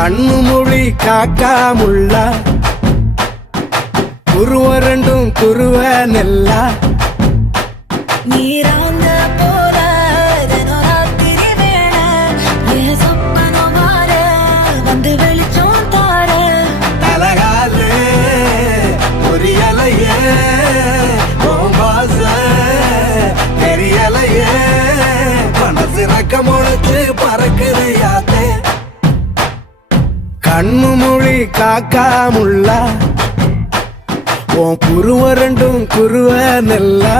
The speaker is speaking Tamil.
கண்ணு மொழி காக்காமுள்ள குருவரண்டும் குருவ நெல்லா நீராங்க போல ராத்திரி வேள என் சொப்பனம் மாற வந்து வெளிச்சம் தார தலகாலே பொரியலையே பாச தெரியலையே மனசு ரக்க முளைச்சு பறக்குது யாத்தே கண்ணு மொழி காக்காமுள்ள உன் குருவ ரெண்டும் குருவ நெல்லா